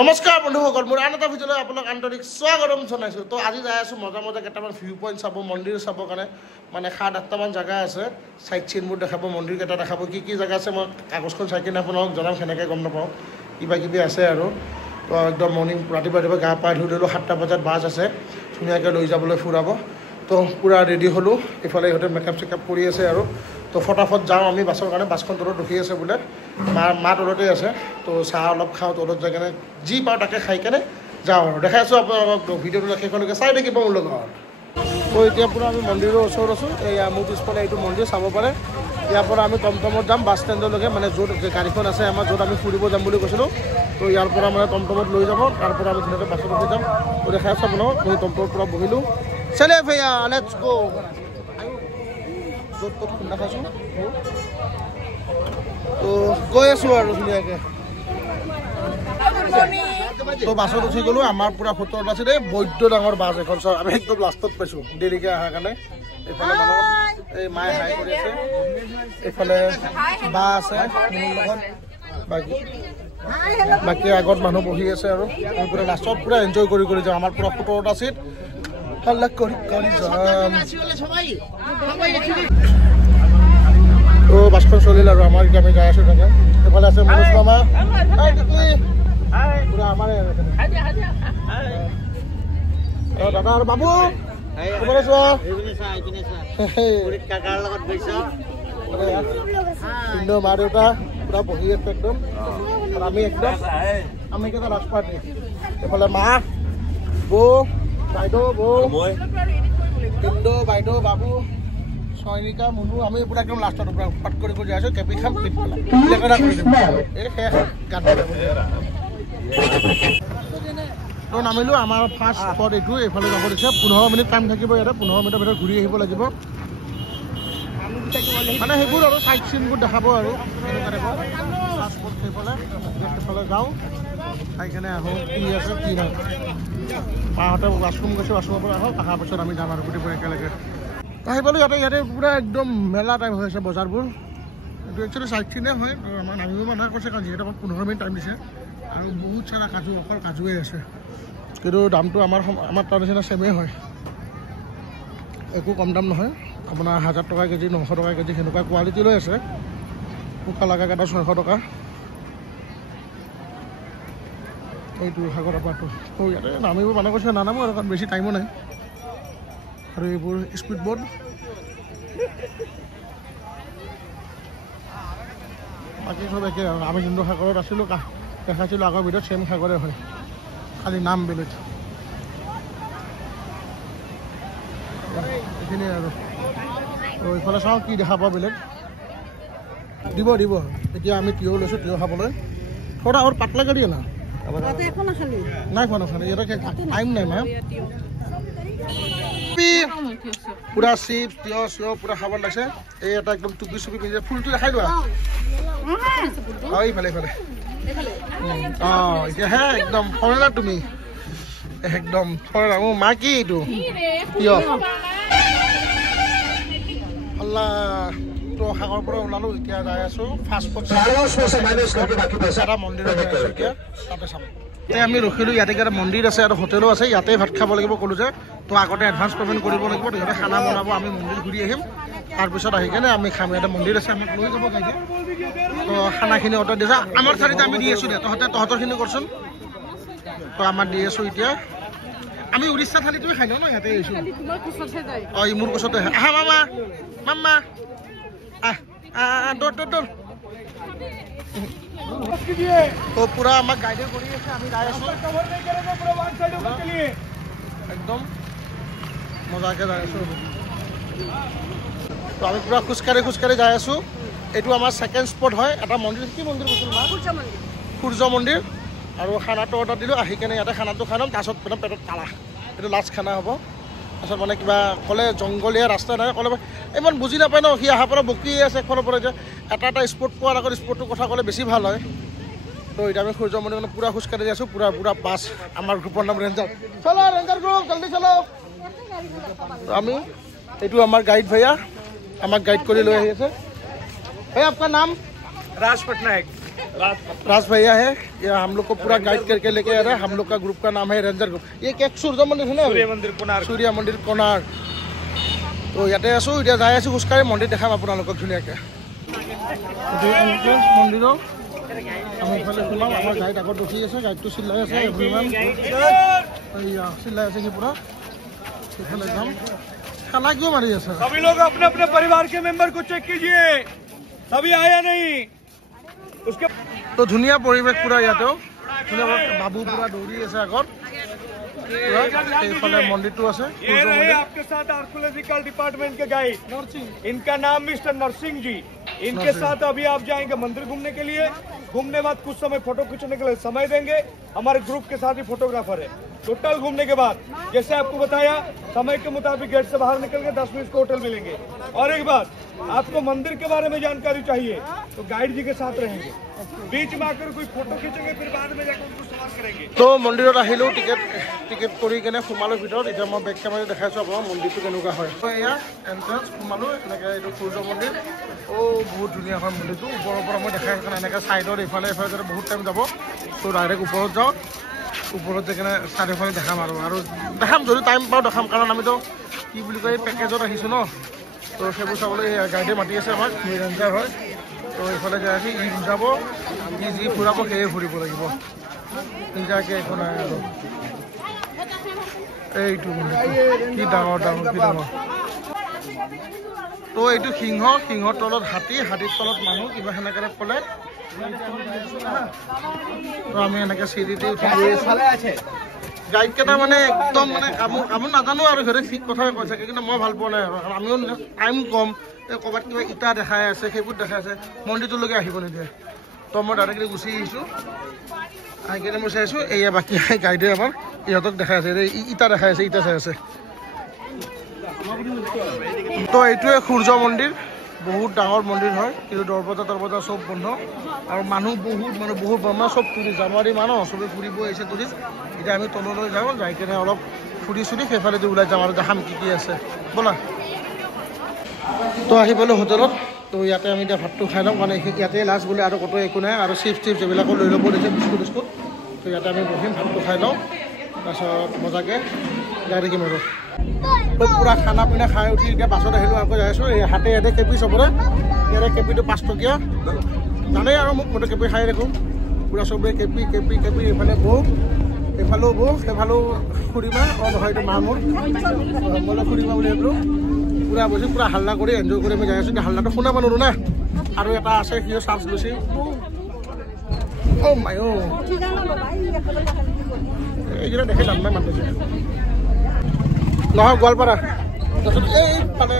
নমস্কাৰ বন্ধুসকল মোৰ আন এটা ভিডিঅ'লৈ আপোনাক আন্তৰিক স্বাগতম জনাইছোঁ তো আজি যাই আছোঁ মজা মজা কেইটামান ভিউ পইণ্ট চাব মন্দিৰ চাবৰ কাৰণে মানে 7-8টামান জেগা আছে চাইট চিনবোৰ দেখাব মন্দিৰ কেইটা দেখাব কি জেগা আছে মই কাগজখন চাই কিনে আপোনাক জনাম সেনেকৈ গম নাপাওঁ কিবা কিবি আছে আৰু তো একদম মৰ্ণিং ৰাতিপুৱা গা পা ধুই দিলোঁ 7টা বজাত বাছ আছে ধুনীয়াকৈ লৈ যাবলৈ ফুৰাব তো পূৰা ৰেডি হ'লোঁ ইফালে ইহঁতে মেকআপ চেকআপ কৰি আছে আৰু তো ফটাফট যাওঁ আমি বাছৰ কাৰণে বাছখন তলত ৰখি আছে বোলে মা তলতে আছে তো চাহ অলপ খাওঁ তলত যাই কেনে যি পাওঁ তাকে খাই কেনে যাওঁ আৰু দেখাই আছোঁ আপোনালোকক ভিডিঅ'টো শেষলৈকে চাই থাকিব মোৰ লগত তো এতিয়া পূৰা আমি মন্দিৰৰ ওচৰত আছোঁ এয়া মোৰ পিছফালে এইটো মন্দিৰ চাব পাৰে ইয়াৰ পৰা আমি টমটমত যাম বাছ ষ্টেণ্ডলৈকে মানে য'ত গাড়ীখন আছে আমাৰ য'ত আমি ফুৰিব যাম বুলি কৈছিলোঁ তো ইয়াৰ পৰা মানে টমটমত লৈ যাব তাৰ পৰা আমি ধুনীয়াকৈ বাছত উঠি যাম তো দেখাই আছোঁ আপোনালোকক মই টমটমৰ পৰা বহিলোঁ চলে ভৈয়া লেটছ গো য'ত ত'ত খুন্দা খাইছোঁ তো গৈ আছোঁ আৰু ধুনীয়াকৈ তো বাছত উঠি গ'লোঁ আমাৰ পূৰা ফটো আছে দেই বৈদ্য ডাঙৰ বাছ এখন চাওঁ আমি একদম লাষ্টত পাইছোঁ দেৰিকৈ অহাৰ কাৰণে এইফালে মানুহ এই মায়ে হাই কৰি আছে এইফালে বা আছে মোৰ লগত বাকী আগত মানুহ বহি আছে আৰু আমি পূৰা লাষ্টত পূৰা এনজয় কৰি যাওঁ আমাৰ পূৰা ফটো চিট কাল্লা কৰি যাম তো বাছখন চলিল আৰু আমাৰ এতিয়া আমি যাই আছোঁ তাকে এইফালে আছে মনোজ মামা পূৰা আমাৰ দাদা আৰু বাবু ক'বলৈ চোৱা কিন্তু মা দেউতা পূৰা বহি আছে একদম আমি কেইটা লাষ্ট পাৰ্টি এইফালে মা বৌ বাইদেউ বৌ কিন্তু বাইদেউ বাবু চয়নিকা মুনু আমি পূৰা একদম লাষ্টত পূৰা পাত কৰি যাই আছোঁ কেপি খাম পিট পেলাই কৰি দিম এই শেষ গান তো নামিলোঁ আমাৰ ফাৰ্ষ্ট স্পট এইটো এইফালে যাব দিছে 15 মিনিট টাইম থাকিব ইয়াতে 15 মিনিটৰ ভিতৰত ঘূৰি আহিব লাগিব মানে সেইবোৰ আৰু চাইট চিনবোৰ দেখাব আৰু এনেকুৱা টাইপৰ ফাৰ্ষ্ট স্পট সেইফালে যাওঁ চাই কেনে আহোঁ কি আছে কি নাই মাহঁতে ৱাছৰুম গৈছে ৱাছৰুমৰ পৰা আহক অহাৰ পিছত আমি যাম আৰু গোটেইবোৰ একেলগে আহিবলৈ ইয়াতে পূৰা একদম মেলা টাইপ হৈ আছে বজাৰবোৰ এইটো একচুৱেলি চাইট চিনে হয় আমাৰ নামিব মানা কৰিছে কাৰণ যিহেতু আমাক 15 মিনিট টাইম দিছে আৰু বহুত চাৰা কাজু অকল কাজুৱে আছে কিন্তু দামটো আমাৰ তাৰ নিচিনা ছেমেই হয় একো কম দাম নহয় আপোনাৰ 1000 টকা কেজি 900 টকা কেজি সেনেকুৱা কোৱালিটি লৈ আছে শুকা লগাকেইটা 600 টকা এইটো সাগৰ আপাৰটো তো ইয়াতে নামিব মানা কৰিছে নানামো আৰু কাৰণ বেছি টাইমো নাই আৰু এইবোৰ স্পীড বোট বাকী চব একে আৰু আমি যোনটো সাগৰত আছিলোঁ দেখাইছিলোঁ আগৰ ভিতৰত ছেম সাগৰে হয় খালি নাম বেলেগ এইখিনিয়ে আৰু এইফালে চাওঁ কি দেখা পাওঁ বেলেগ দিব এতিয়া আমি তিয়হ লৈছোঁ তিয়হ খাবলৈ থোৰা আৰু পাতলাকৈ দিয়ে না নাই খোৱা নাখালে ইয়াতে টাইম নাই মা পুৰা চিপ তিয়হ চিয়হ পুৰা খাব লাগিছে এই এটা একদম টুপি চুপি পিন্ধি ফুলটো দেখাই লোৱা ইফালে অঁ এতিয়াহে একদম ফৰেনাৰ তুমি একদম ফৰেনাৰ মোৰ মা কি এইটো তিয়হ আল্লাহ তো সাগৰৰ পৰা ওলালোঁ এতিয়া যাই আছোঁ ফাষ্ট ফুড এটা মন্দিৰত যাই আছোঁ এতিয়া তাতে চাম এতিয়া আমি ৰখিলোঁ ইয়াতে এটা মন্দিৰ আছে আৰু হোটেলো আছে ইয়াতে ভাত খাব লাগিব ক'লোঁ যে তো আগতে এডভান্স পে'মেণ্ট কৰিব লাগিব তেখেতে খানা বনাব আমি মন্দিৰ ঘূৰি আহিম তাৰপিছত আহি কেনে আমি খাম ইয়াতে মন্দিৰ আছে আমাক লৈ যাব গাইডে তো খানাখিনি অৰ্ডাৰ দিছে আমাৰ চাৰিটা আমি দি আছোঁ দে তহঁতৰখিনি কৰচোন তো আমাৰ দি আছোঁ এতিয়া আমি উৰিষ্যা থালি তুমি খাই লওঁ ন ইয়াতে আহিছোঁ অঁ মোৰ কোচতে আহা মামা দৌৰ তো পুৰা আমাক গাইডে কৰি আছে আমি যাই আছোঁ একদম মজাকৈ যাই আছোঁ তো আমি পুৰা খোজকাঢ়ি যাই আছোঁ এইটো আমাৰ ছেকেণ্ড স্পট হয় এটা মন্দিৰ কি মন্দিৰ কৈছিল সূৰ্য মন্দিৰ আৰু খানাটো অৰ্ডাৰ দিলোঁ আহি কেনে ইয়াতে খানাটো খাই ল'ম তাৰপিছত মানে পেটত কালা এইটো লাষ্ট খানা হ'ব তাৰপিছত মানে কিবা ক'লে জংঘলীয়া ৰাস্তা নাই ক'লে ইমান বুজি নাপায় ন সি অহাৰ পৰা বকিয়ে আছে এখনৰ পৰা যে এটা স্পট পোৱাৰ আগত স্পটটোৰ কথা ক'লে বেছি ভাল হয় তো এতিয়া আমি সূৰ্য মন্দিৰ মানে পূৰা খোজকাঢ়ি আছোঁ পূৰা বাছ আমাৰ গ্ৰুপৰ নাম ৰেঞ্জাৰ চলো ৰেঞ্জাৰ গ্ৰুপ জল্দি চলো আমি এইটো আমাৰ গাইড ভैया আমাক গাইড কৰি লৈ আহি আছে भैया आपका नाम राज पटनायक राज भैया है, ये हम लोग को पूरा गाइड करके लेके आ रहे हैं। हम लोग का ग्रुप का नाम है रेंजर ग्रुप। ये क्या सूर्य मंदिर है ना? सूर्य मंदिर कोणार्क। तो ইয়াতে আছো, এতিয়া যাই আছো খোজকাঢ়ি মন্দিৰ দেখাম আপোনালোকক ধুনীয়াকৈ। এন্ট্ৰেন্স মন্দিৰৰ আমি ইফালে সোমাম। আমাৰ গাইড আগত ৰখি আছে, গাইডটো চিল্লাই আছে, চিল্লাই আছে সি পুৰা। ইফালে যাম, খানা কিয় মাৰি আছে? सभी लोग अपने अपने परिवार के मेंबर को चेक कीजिए, सभी आया नहीं उसके। তো ধুনীয়া পৰিৱেশ পুৰা ইয়াতেও, ধুনীয়া বাবু পুৰা দৌৰি আছে আগত। এইফালে মন্দিৰটো আছে। ये रहे आपके साथ आर्कोलॉजिकल डिपार्टमेंट के गाइड, इनका नाम मिस्टर नरसिंह जी। इनके साथ अभी आप जाएंगे मंदिर घूमने के लिए। घूमने बाद कुछ समय फोटो खींचने के लिए समय देंगे। हमारे ग्रुप के साथ ही फोटोग्राफर है। टोटल घूमने के बाद जैसे आपको बताया समय के मुताबिक गेट से बाहर निकल के 10 मिनट को होटल मिलेंगे। और एक बात, आपको मंदिर के बारे में जानकारी चाहिए तो गाइड जी के साथ रहेंगे। बीच में आकर कोई फोटो खींचेंगे, फिर बाद में जाकर उनको सवाल करेंगे। তো মন্দিৰত আহিলোঁ, টিকেট কৰি কেনে সোমালোঁ ভিতৰত। এতিয়া মই বেক কেমেৰা দেখাইছোঁ আপোনাক মন্দিৰটো কেনেকুৱা হয়। এয়া এণ্ট্ৰেঞ্চ সোমালোঁ, এনেকৈ এইটো সূৰ্য মন্দিৰ। বহুত ধুনীয়া হয় মন্দিৰটো। ওপৰৰ পৰা মই দেখাই আছোঁ এনেকৈ ছাইডত এইফালে যাতে বহুত টাইম যাব। তো ডাইৰেক্ট ওপৰত যাওঁ, ওপৰত যাই কিনে চাৰিওফালে দেখাম আৰু দেখাম যদি টাইম পাওঁ দেখাম। কাৰণ আমিতো কি বুলি কয় পেকেজত আহিছোঁ ন, তো সেইবোৰ চাবলৈ গাইডে মাতি আছে আমাক, ৰেঞ্জাৰ হয়। তো এইফালে যাই আহি ই বুজাব, ই যি ফুৰাব সেয়ে ফুৰিব লাগিব। নিজাকৈ একো নাই আৰু। এইটো কি ডাঙৰ কি ডাঙৰ। তো এইটো সিংহৰ তলত হাতীৰ তলত মানুহ, কিবা সেনেকৈ ক'লে। তো আমি এনেকৈ চিৰিতে উঠি গৈ আছোঁ। গাইড কেইটা মানে একদম মানে কামো নাজানো আৰু সিহঁতে ঠিক কথাই কৈ থাকে, কিন্তু মই ভাল পোৱা নাই আৰু। আমিও টাইম কম, ক'ৰবাত কিবা ইটা দেখাই আছে, সেইবোৰ দেখাই আছে, মন্দিৰটোলৈকে আহিব নিদিয়ে। তো মই ডাইৰেক্টলি গুচি আহিছোঁ। আহি কিনে মই চাইছোঁ এয়া বাকী গাইডে আমাৰ ইহঁতক দেখাই আছে, ইটা দেখাই আছে, ইটা চাই আছে। তো এইটোৱে সূৰ্য মন্দিৰ, বহুত ডাঙৰ মন্দিৰ হয়, কিন্তু দৰবজা চব বন্ধ আৰু মানুহ বহুত মানে চব টুৰিষ্ট। জানুৱাৰী মাহ ন, চবেই ফুৰিব আহিছে টুৰিষ্ট। এতিয়া আমি তললৈ যাওঁ, যাই কিনে অলপ ফুৰি সেইফালেদি ওলাই যাম আৰু দেখাম কি আছে। ব'লা। তো আহি পালোঁ হোটেলত। তো ইয়াতে আমি এতিয়া ভাতটো খাই লওঁ, কাৰণ ইয়াতে লাষ্ট বোলে আৰু ক'তো একো নাই। আৰু চিপছ এইবিলাকো লৈ ল'ব দিছে, বিস্কুট। তো ইয়াতে আমি বহিম, ভাতটো খাই লওঁ, তাৰপিছত মজাকৈ গাড়ী থাকিম আৰু। তো পুৰা খানা পিনা খাই উঠি এতিয়া বাছত আহিলোঁ, আকৌ যাই আছোঁ। ইয়াতে কেপি চবৰে, ইয়াতে কেপিটো 5 টকীয়া। জানেই আৰু মোক মইতো কেপি খাই ৰাখোঁ। পুৰা চবেই কেপি এইফালে বৌ, এইফালেও বৌ, সেইফালেও খুৰীমা। নহয় এইটো মা মোৰ, মই খুৰীমা বুলি ভাবিলোঁ। পুৰা বহি পুৰা হাল্লা কৰি এনজয় কৰি আমি যাই আছোঁ। এতিয়া হাল্লাটো শুনা পালোঁ না। আৰু এটা আছে, সিও চাৰ্জ লৈছে। এইকেইটা দেখি যাম নাই মাতিছে নহয়, গোৱালপাৰা। তাৰপিছত এইফালে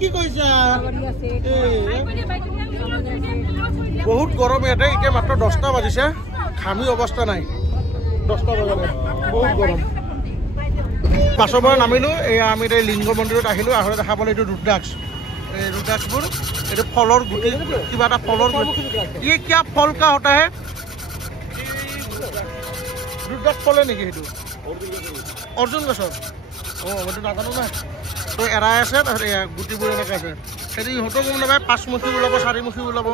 কি কৈছা? বহুত গৰম ইয়াতে। এতিয়া মাত্ৰ 10টা বাজিছে, ঘামি অৱস্থা নাই। 10টা বজাতে বহুত গৰম। বাছৰ পৰা নামিলোঁ। এয়া আমি এতিয়া লিংগ মন্দিৰত আহিলোঁ। আহোঁতে দেখা পালোঁ এইটো ৰুদ্ৰাক্ষ। এই ৰুদ্ৰাক্ষবোৰ এইটো ফলৰ গুটি, কিবা এটা ফলৰ গুটি। ये क्या फल का होता है? ৰুদ্ৰাক্ষ ফলে নেকি সেইটো? অৰ্জুন গছৰ। মইতো নাজানো না। তো এৰাই আছে, তাৰপিছত এয়া গুটিবোৰ এনেকৈ আছে। সেইটো ইহঁতো গম নাপায়, 5মুখী ওলাব, 4মুখী ওলাব।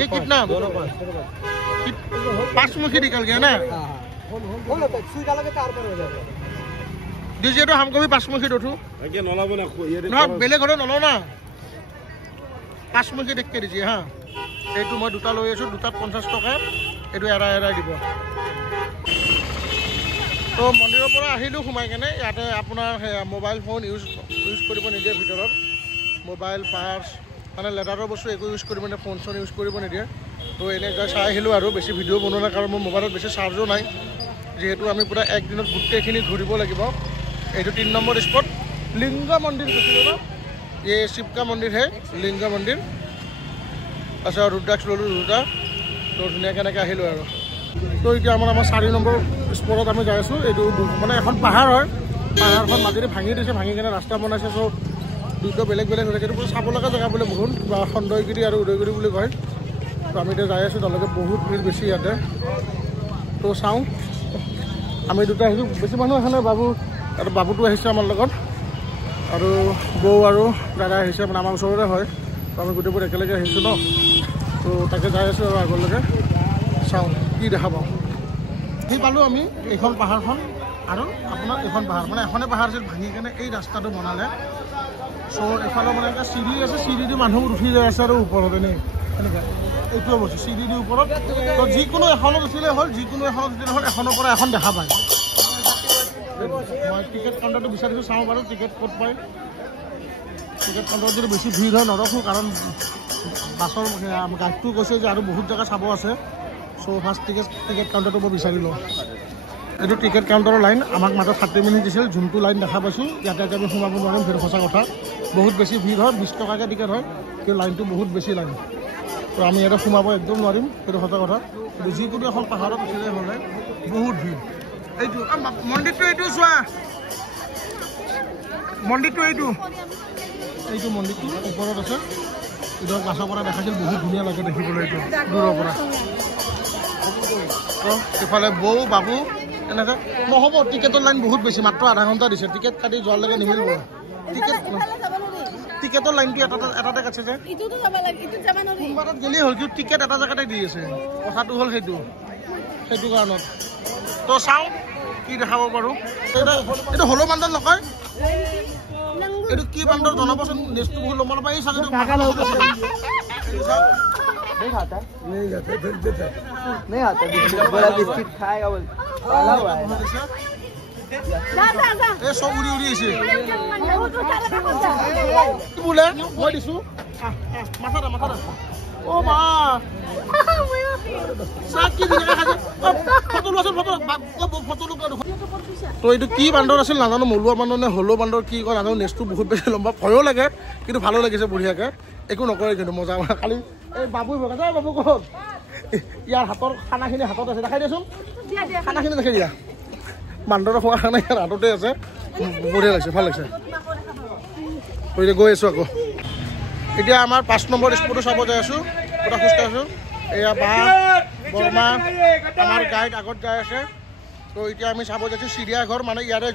এই কিতনা 5मुखी निकल गया ना? दीजिए तो हमको भी 5मुखी दो। ना बेलेग घरे नलो ना, 5मुखी देख के दीजिए। हाँ, এইটো মই দুটা লৈ আছোঁ, দুটাত 50 টকা। এইটো এৰাই দিব। তো মন্দিৰৰ পৰা আহিলোঁ সোমাই কেনে। ইয়াতে আপোনাৰ মোবাইল ফোন ইউজ কৰিব নিদিয়ে ভিতৰত। মোবাইল, পাৰ্চ মানে লেডাৰৰ বস্তু একো ইউজ কৰিব নিদিয়ে, ফোন ইউজ কৰিব নিদিয়ে। তো এনে যাই চাই আহিলোঁ আৰু বেছি ভিডিঅ' বনোৱা নাই, কাৰণ মোৰ মোবাইলত বেছি চাৰ্জো নাই। যিহেতু আমি পুৰা একদিনত গোটেইখিনি ঘূৰিব লাগিব। এইটো 3 নম্বৰ স্পট, লিংগ মন্দিৰ কৈছিলোঁ ন? এই শিৱ কা মন্দিৰ হে, লিংগ মন্দিৰ। তাৰপিছত ৰুদ্ৰাক্ষ ল'লোঁ দুটা। তো ধুনীয়াকৈ এনেকৈ আহিলোঁ আৰু। তো এতিয়া আমাৰ 4 নম্বৰ স্পটত আমি যাই আছোঁ। এইটো মানে এখন পাহাৰ হয়, পাহাৰখন মাজেদি ভাঙি দিছে, ভাঙি কেনে ৰাস্তা বনাইছে। চব দুটা বেলেগ হৈ থাকে। এইটো চাব লগা জেগা বোলে বহুত, বা খণ্ডগিৰি আৰু উদয়গিৰি বুলি কয়। তো আমি এতিয়া যাই আছোঁ, তালৈকে বহুত ভিৰ বেছি ইয়াতে। তো চাওঁ আমি দুটা আহিছোঁ, বেছি মানুহ আহে নাই, বাবু আৰু বাবুটো আহিছে আমাৰ লগত আৰু বৌ আৰু দাদা আহিছে, মানে আমাৰ ওচৰতে হয়। তো আমি গোটেইবোৰ একেলগে আহিছোঁ ন, তো তাকে যাই আছোঁ আৰু আগলৈকে চাওঁ কি দেখা পাওঁ। সেই পালোঁ আমি এইখন পাহাৰখন আৰু আপোনাৰ এইখন পাহাৰ, মানে এখনে পাহাৰ আছিল ভাঙি কেনে এই ৰাস্তাটো বনালে। চ' এইফালে মানে এটা চিৰি আছে, চিৰি দি মানুহ উঠি যাই আছে আৰু ওপৰত এনেই এনেকৈ এইটোৱে বস্তু চিৰি দি ওপৰত। তো যিকোনো এখনত উঠিলে হ'ল, যিকোনো এখনত উঠিলে হ'ল, এখনৰ পৰা এখন দেখা পায়। মই টিকেট কাউণ্টাৰটো বিচাৰিছোঁ, চাওঁ বাৰু টিকেট ক'ত পায়। টিকেট কাউণ্টাৰত যদি বেছি ভিৰ হয় নৰখোঁ, কাৰণ বাছৰ গাইডটো কৈছে যে আৰু বহুত জেগা চাব আছে। চ' ফাৰ্ষ্ট টিকেট কাউণ্টাৰটো মই বিচাৰি লওঁ। এইটো টিকেট কাউণ্টাৰৰ লাইন, আমাক মাত্ৰ 30 মিনিট দিছিল। যোনটো লাইন দেখা পাইছোঁ ইয়াতে আমি সোমাব নোৱাৰিম, সেইটো সঁচা কথা। বহুত বেছি ভিৰ হয়, 20 টকাকৈ টিকেট হয়, কিন্তু লাইনটো বহুত বেছি লাইন। তো আমি ইয়াতে সোমাব একদম নোৱাৰিম, সেইটো সঁচা কথা। কিন্তু যিকোনো এখন পাহাৰত উঠিলে হ'লে বহুত ভিৰ। এইটো মন্দিৰটো এইটো চোৱা, মন্দিৰটো এইটো মন্দিৰটো ওপৰত আছে। এইটো গাছৰ পৰা দেখাইছিল, বহুত ধুনীয়া লাগে দেখিবলৈ এইটো দূৰৰ পৰা। তো ইফালে বৌ বাবু এনেকৈ নহ'ব, টিকেটৰ লাইন বহুত বেছি, মাত্ৰ আধা ঘণ্টা দিছে। টিকেট কাটি যোৱালৈকে নিমিলিব। টিকেটৰ লাইনটো এটাতে কাটছে যে, কোনোবা তাত গ'লেই হ'ল, কিন্তু টিকেট এটা জেগাতে দি আছে। কথাটো হ'ল সেইটো কাৰণত। তো চাওঁ কি দেখাব পাৰোঁ। এইটো হলো বান্দৰ নকয়, এইটো কি বান্দৰ জনাবচোন। নেক্সটটো বহুত লম্বা নাপায়, এই চাগেটো नहीं आता बड़ा बिस्किट खाएगा बोल काला हुआ है এই সব উড়ি উড়ি আহিছে। কি বোলে মই দিছোঁ মাথাটা অ' মা চাহ কি ধুনীয়াকৈ খাইছে। ফটো লোৱাচোন, ফটো লোৱা। তো এইটো কি বান্দৰ আছিল নাজানো, মলুৱা বান্দৰ নে হলো বান্দৰ কি কয় নাজানো। নেক্সটটো বহুত বেছি লম্বা, ভয়ো লাগে, কিন্তু ভালো লাগিছে বঢ়িয়াকৈ। একো নকৰে কিন্তু মজা। খালি এই বাবু ভগা যায়, বাবু ক'ত? ইয়াৰ হাতৰ খানাখিনি হাতত আছে, দেখাই দিয়াচোন। খানাখিনি দেখাই দিয়া। বান্দৰৰ খোৱা খানা ইয়াৰ হাততে আছে, বঢ়িয়া লাগিছে, ভাল লাগিছে। গৈ আছোঁ আকৌ। এতিয়া আমাৰ 5 নম্বৰ স্পটটো চাব যাই আছোঁ, পুৰা খোজকাঢ়িছোঁ। এয়া বা বৰ্মা আমাৰ গাইড আগত যাই আছে। তো এতিয়া আমি চাব যাইছোঁ চিৰিয়াঘৰ, মানে ইয়াৰে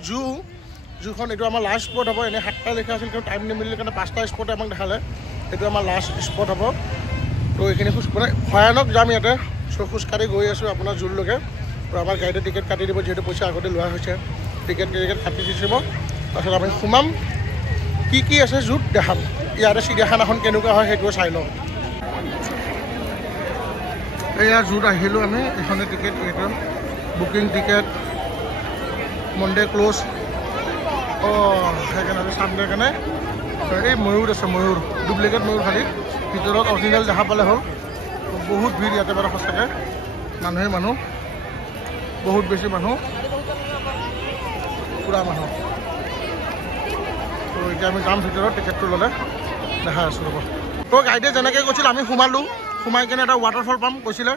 জুখন। এইটো আমাৰ লাষ্ট স্পট হ'ব। এনেই 7টা লিখা আছিল, কিন্তু টাইম নিমিলিলে কাৰণে 5টা স্পটে আমাক দেখালে। এইটো আমাৰ লাষ্ট স্পট হ'ব। তো এইখিনি মানে ভয়ানক যাম ইয়াতে। চ' খোজকাঢ়ি গৈ আছোঁ আপোনাৰ জোৰলৈকে। তো আমাৰ গাড়ীতে টিকেট কাটি দিব, যিহেতু পইচা আগতে লোৱা হৈছে। টিকেট কাটি দি দিব, তাৰপিছত আমি সোমাম। কি আছে জোৰত দেখাম। ইয়াতে চিৰিয়াখানাখন কেনেকুৱা হয় সেইটোও চাই লওঁ। এয়া জোৰত আহিলোঁ আমি। এইখনে টিকেট, এইটো বুকিং টিকেট। Monday close. সেইকাৰণে আমি চানডে কাৰণে। এই ময়ূৰ আছে, ময়ূৰ ডুপ্লিকেট ময়ূৰ, খালি ভিতৰত অৰিজিনেল দেখা পালে হ'ল। বহুত ভিৰ ইয়াতে বাৰু সঁচাকৈ, মানুহ বহুত বেছি মানুহ, পুৰা মানুহ। তো এতিয়া আমি যাম ভিতৰত, টিকেটটো ল'লে দেখাই আছোঁ ৰ'ব। তো গাইডে যেনেকৈ কৈছিল আমি সোমালোঁ, সোমাই কিনে এটা ৱাটাৰফল পাম কৈছিলে।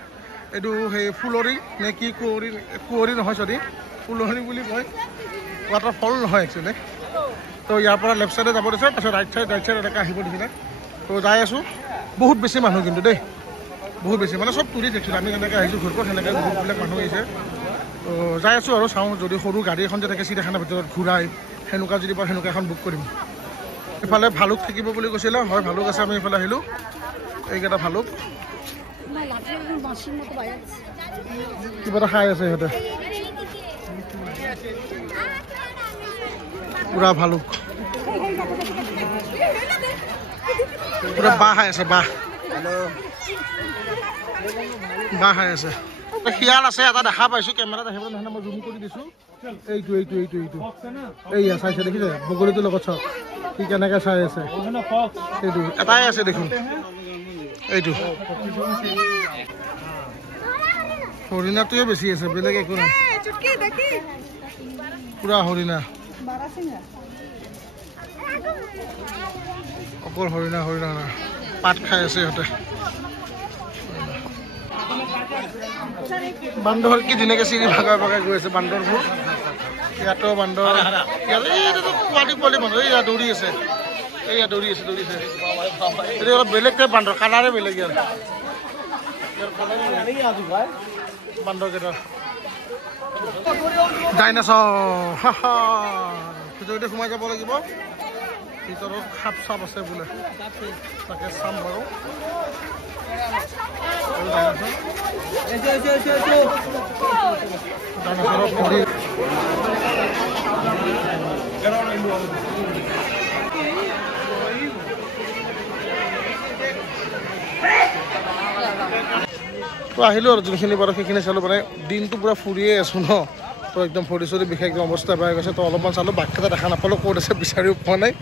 এইটো সেই ফুলৰি নে কি, কুঁৱৰী নহয়, চৰি ফুলৰি বুলি কয়, ৱাটাৰফল নহয় একচুৱেলি। তো ইয়াৰ পৰা লেফ্ট চাইডে যাব দিছে, তাৰপিছত ৰাইট চাইড এনেকৈ আহিব দিছিলে। তো যাই আছোঁ। বহুত বেছি মানুহ কিন্তু দেই, বহুত বেছি, মানে চব টুৰিষ্ট একচুৱেলি। আমি যেনেকৈ আহিছোঁ ঘূৰিব, সেনেকৈ বহুতবিলাক মানুহ আহিছে। তো যাই আছোঁ আৰু চাওঁ, যদি সৰু গাড়ী এখন যে থাকে চিৰিয়াখানাৰ ভিতৰত ঘূৰাই, সেনেকুৱা যদি পাওঁ সেনেকুৱা এখন বুক কৰিম। ইফালে ভালুক থাকিব বুলি কৈছিলে, হয় ভালুক আছে। আমি ইফালে আহিলোঁ, এইকেইটা ভালুক কিবা এটা খাই আছে সিহঁতে, পুৰা ভালুক, পুৰা বাঁহ খাই আছে, বাঁহ খাই আছে। শিয়াল আছে এটা দেখা পাইছোঁ, কেমেৰাত আহিব নহয়, মই জুম কৰি দিছোঁ। এইটো এইয়া চাইছে, দেখিছে বগলীটোৰ লগত চাওক সি কেনেকৈ চাই আছে। এইটো এটাই আছে দেখোন, এইটো হৰিণাটোৱে বেছি আছে, বেলেগ একো নাই, পুৰা হৰিণা, অকল হৰিণা পাত খাই আছে সিহঁতে। বান্দৰ কি ধুনীয়াকৈ চিৰি ভাগাই গৈ আছে বান্দৰবোৰ। ইয়াতো বান্দৰ, পোৱালি বান্দৰ এইয়া দৌৰি আছে, এইটো অলপ বেলেগ টাইপ বান্দৰ, কালাৰে বেলেগ ইয়াৰ বান্দৰকেইটা। ডাইনাছৰ ভিতৰতে সোমাই যাব লাগিব ভিতৰত সাপ চাপ আছে বোলে তাকে চাম বাৰু ডাইনাছৰৰ ভৰি তো আহিলোঁ আৰু যোনখিনি বাৰু সেইখিনি চালোঁ মানে দিনটো পূৰা ফুৰিয়ে আছোঁ ন তো একদম ফৰি চৰি বিশেষ একদম অৱস্থা বেয়া হৈ গৈছে তো অলপমান চালোঁ বাঘকেইটা দেখা নাপালোঁ ক'ত আছে বিচাৰিও পোৱা নাই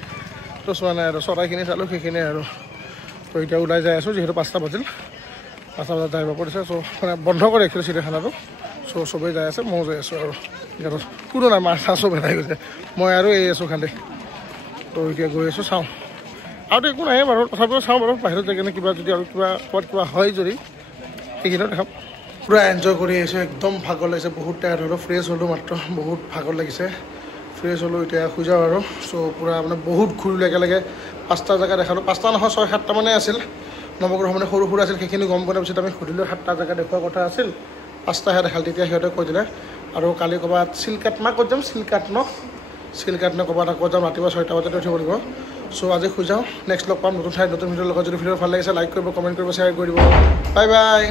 তো চোৱা নাই আৰু চৰাইখিনি চালোঁ সেইখিনিয়ে আৰু তো এতিয়া ওলাই যাই আছোঁ যিহেতু 5টা বাজিল 5টা বজাত যাই পৰিছে চ' মানে বন্ধ কৰি ৰাখিলোঁ চিৰিয়াখানাটো চ' চবেই যাই আছে ময়ো যাই আছোঁ আৰু ইয়াত কোনো নাই মাছ চাহ চব হেৰাই গৈছে মই আৰু এই আছোঁ খালি তো এতিয়া গৈ আছোঁ চাওঁ আৰুতো একো নাই বাৰু তথাপিও চাওঁ বাৰু বাহিৰত যাই কিনে কিবা যদি আৰু কিবা ক'ৰবাত কিবা হয় যদি সেইখিনিও দেখাম পুৰা এনজয় কৰি আহিছোঁ একদম ভাগৰ লাগিছে বহুত টায়াৰ্ড হ'লোঁ ফ্ৰেছ হ'লোঁ মাত্ৰ বহুত ভাগৰ লাগিছে ফ্ৰেছ হ'লোঁ এতিয়া শুই যাওঁ আৰু চ' পূৰা মানে বহুত ঘূৰিলোঁ একেলগে 5টা জেগা দেখালোঁ 5টা নহয় 6-7টা মানে আছিল নৱগ্ৰহ মানে সৰু সৰু আছিল সেইখিনি গম পোৱাৰ পিছত আমি সুধিলোঁ 7টা জেগা দেখুওৱাৰ কথা আছিল 5টাহে দেখাল তেতিয়া সিহঁতে কৈ দিলে আৰু কালি ক'ৰবাত চিলকাটমা ক'ত যাম চিলকাট নে ক'ৰবাত আকৌ যাম ৰাতিপুৱা 6টা বজাতে উঠিব লাগিব চ' আজি শুই যাওঁ নেক্সট লগ পাম নতুন ঠাইত নতুন ভিডিঅ'ৰ লগত যদি ভিডিঅ' ভাল লাগিছে লাইক কৰিব কমেণ্ট কৰিব শ্বেয়াৰ কৰিব বাই বাই